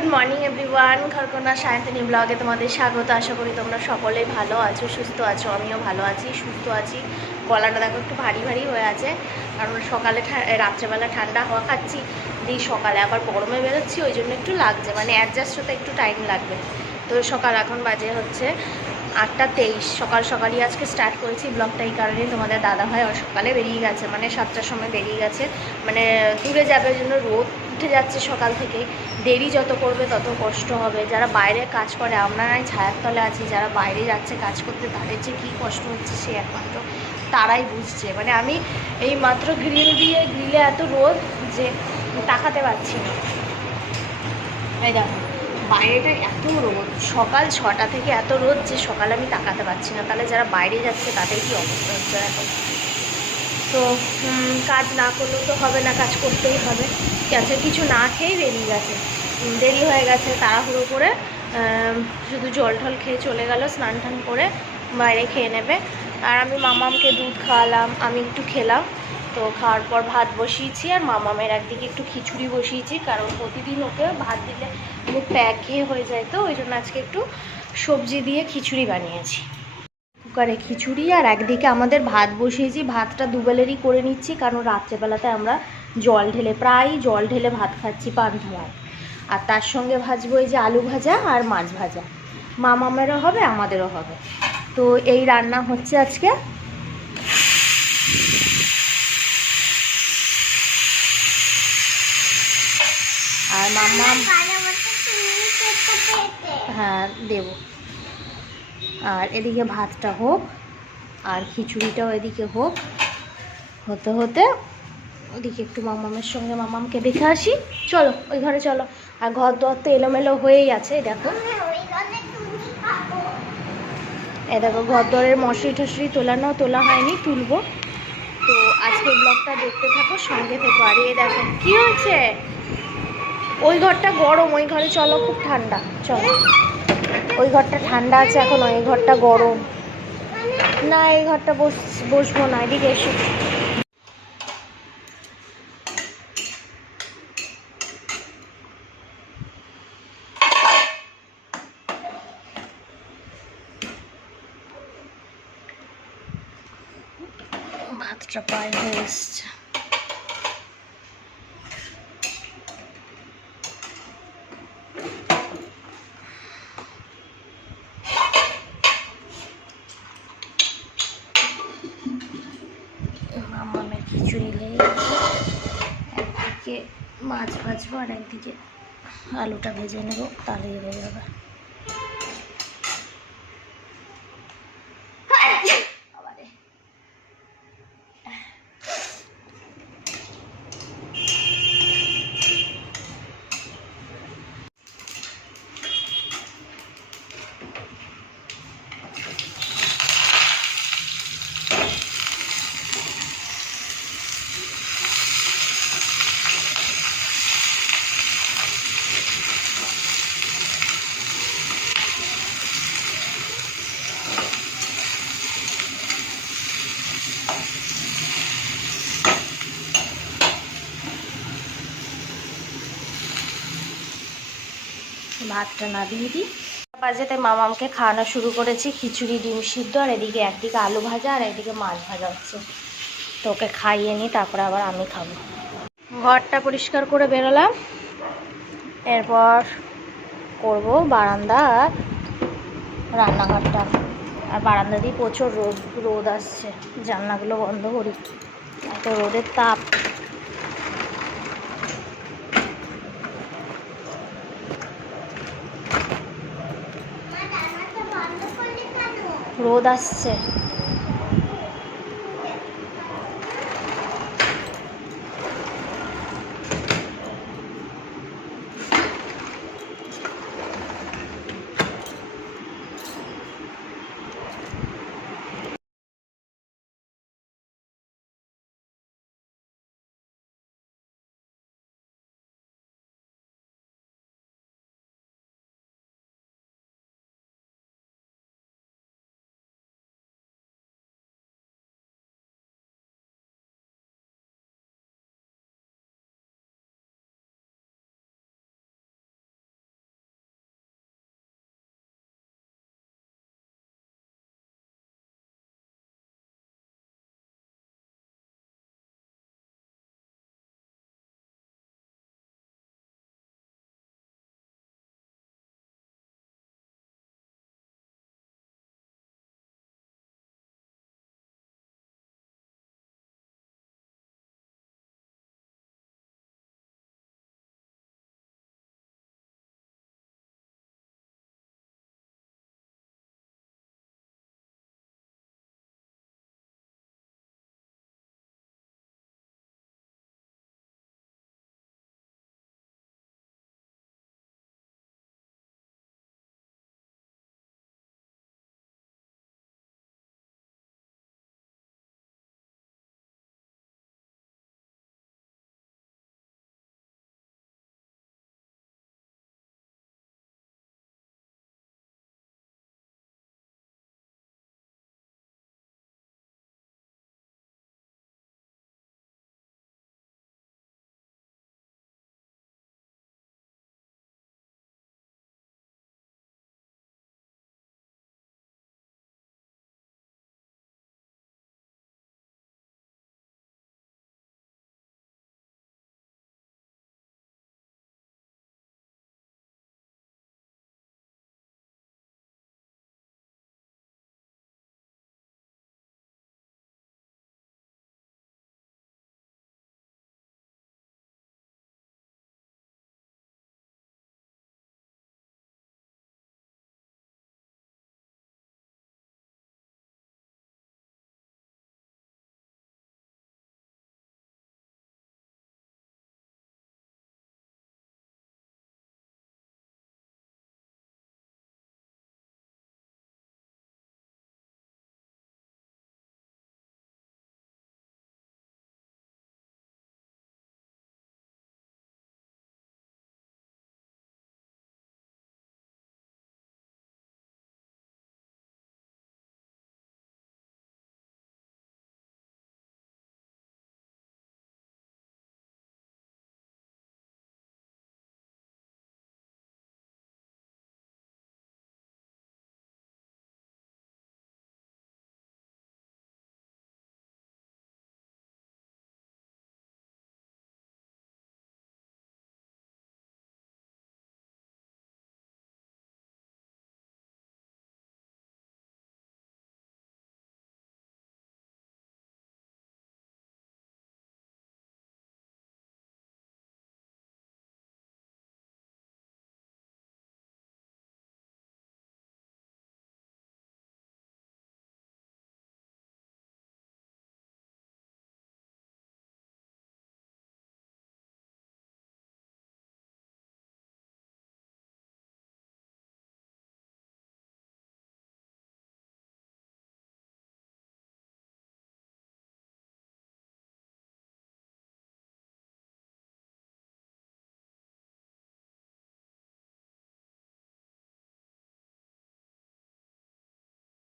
Good morning everyone খরকোনা সায়ন্তনী ব্লগে তোমাদের স্বাগত। আশা করি তোমরা সকলেই ভালো আছো, সুস্থ আছো, আমিও ভালো আছি, সুস্থ আছি। গলাটা দেখো একটু ভারী ভারী হয়ে আছে, কারণ সকালে রাত্রেবেলা ঠান্ডা হওয়া খাচ্ছি, দিয়ে সকালে আবার গরমে বেরোচ্ছি, ওই জন্য একটু লাগছে মানে অ্যাডজাস্ট হতে একটু টাইম লাগবে। তো সকাল এখন বাজে হচ্ছে আটটা তেইশ। সকাল সকালই আজকে স্টার্ট করেছি ব্লগটা এই কারণে তোমাদের দাদা ভাই সকালে বেরিয়ে গেছে মানে সাতটার সময় বেরিয়ে গেছে। মানে দূরে যাবে জন্য রোদ উঠে যাচ্ছে সকাল থেকে। দেরি যত করবে তত কষ্ট হবে। যারা বাইরে কাজ করে নাই ছায়ার তলে আছি। যারা বাইরে যাচ্ছে কাজ করতে, তাদের যে কী কষ্ট হচ্ছে সে একমাত্র তারাই বুঝছে। মানে আমি এই মাত্র গ্রিল দিয়ে গ্রিলে এত রোদ যে তাকাতে পারছি না। এই দেখো, বাইরেটা এত রোদ। সকাল ছটা থেকে এত রোদ যে সকালে আমি তাকাতে পারছি না। তাহলে যারা বাইরে যাচ্ছে, তাদের কি অবস্থা হচ্ছে এখন তো কাজ না করলেও তো হবে না, কাজ করতেই হবে। আছে, কিছু না খেয়েই বেরিয়ে গেছে। দেরি হয়ে গেছে তাড়াহুড়ো করে শুধু জল ঠল খেয়ে চলে গেল, স্নান টান করে বাইরে খেয়ে নেবে। আর আমি মামামকে দুধ খাওয়ালাম, আমি একটু খেলাম। তো খাওয়ার পর ভাত বসিয়েছি, আর মামামের একদিকে একটু খিচুড়ি বসিয়েছি, কারণ প্রতিদিন ওকে ভাত দিলে মুখ প্যাক খেয়ে হয়ে যায় তো, ওই জন্য আজকে একটু সবজি দিয়ে খিচুড়ি বানিয়েছি। কুকারে খিচুড়ি আর একদিকে আমাদের ভাত বসিয়েছি। ভাতটা দুবেলেরই করে নিচ্ছি কারণ রাত্রেবেলাতে আমরা জল ঢেলে প্রায় জল ঢেলে ভাত খাচ্ছি ভাত আর তার সঙ্গে ভাজবো এই যে আলু ভাজা আর মাছ ভাজা। মামামেরও হবে আমাদেরও হবে। তো এই রান্না হচ্ছে আজকে। আর মাম্মা হ্যাঁ দেব। আর এদিকে ভাতটা হোক, আর খিচুড়িটাও এদিকে হোক। হতে হতে ওদিকে একটু মামামের সঙ্গে মামামকে দেখে আসি। চলো, ওই ঘরে চলো। আর ঘর দর তো এলোমেলো হয়েই আছে দেখো। এ দেখো, ঘর দরের মশারি টশারি তোলানো, তোলা হয়নি, তুলবো। তো আজকে ব্লগটা দেখতে থাকো, সঙ্গে থেকো। আর এ দেখো, কি হয়েছে? ওই ঘরটা গরম, ওই ঘরে চলো, খুব ঠান্ডা। চলো। ওই ঘরটা ঠান্ডা আছে, এখন ওই ঘরটা গরম। না, এই ঘরটা বস, বসবো না, এদিকে এসো। ভাতটা প্রায় হয়ে এসছে মামামের খিচুড়ি লেগে। একদিকে মাছ ভাজবো আর একদিকে আলুটা ভেজে নেব তাহলেই হয়ে যাবে ভাতটা না নামিয়ে দিই। বাজেতে মামামকে খাওয়ানো শুরু করেছি, খিচুড়ি, ডিম সিদ্ধ, আর এদিকে একদিকে আলু ভাজা আর একদিকে মাছ ভাজা হচ্ছে। তো ওকে খাইয়ে নিই, তারপরে আবার আমি খাব। ঘরটা পরিষ্কার করে বেরোলাম। এরপর করব বারান্দা আর রান্নাঘরটা। আর বারান্দা দিয়ে প্রচুর রোদ রোদ আসছে। জানলাগুলো বন্ধ করি। এত রোদের তাপ। রোদ আসছে।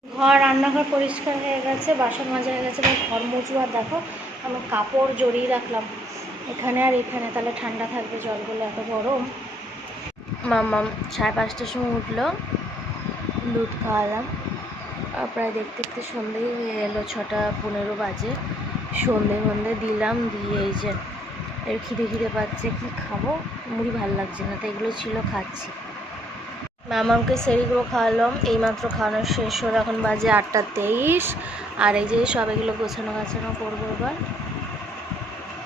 ঘর, রান্নাঘর পরিষ্কার হয়ে গেছে, বাসন মাজা হয়ে গেছে ঘর মুছবো আর দেখো, আমি কাপড় জড়িয়ে রাখলাম। এখানে আর এখানে, তাহলে ঠান্ডা থাকবে, জলগুলো এত গরম। মাম্মাম সাড়ে পাঁচটার সময় উঠল, দুধ খাওয়ালাম। প্রায় দেখতে দেখতে সন্ধেই হয়ে এলো, ছটা পনেরো বাজে। সন্ধে সন্ধে দিলাম, দিয়ে এই যে খিদে খিদে পাচ্ছে, কি খাব? মুড়ি ভালো লাগছে না, তো এগুলো ছিল, খাচ্ছি। মামাকে সেরিগুলো খাওয়ালাম, এইমাত্র খাওয়ানো শেষ হলো, এখন বাজে আটটা তেইশ। আর এই যে সব এগুলো গোছানো গাছানো করব এবার।